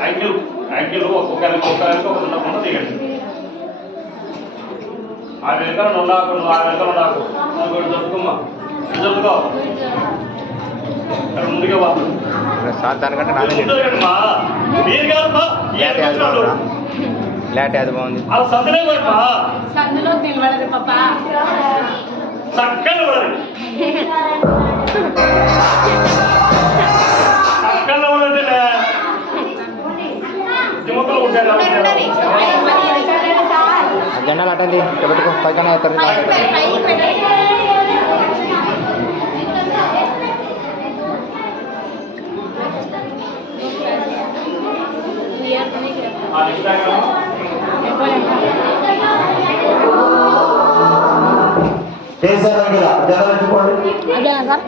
Ankle ఒక్కొక్కరికి ఒక ఉండకుండా దిగండి. ఆ వెనకాల నాకు నువ్వు ఆ వెనకాల నాకు దొరుకుమ్మా దొరుకుకో ముందుగా సార్ దానికంటే నాదే లేట్ అది బాగుంది సందులో నిలబడదు పాప చక్కగా జెండాలు అటండి పెట్టుకో పైకనే అవుతారు. కేసీఆర్ దగ్గర జనాలు పెట్టుకోండి. సార్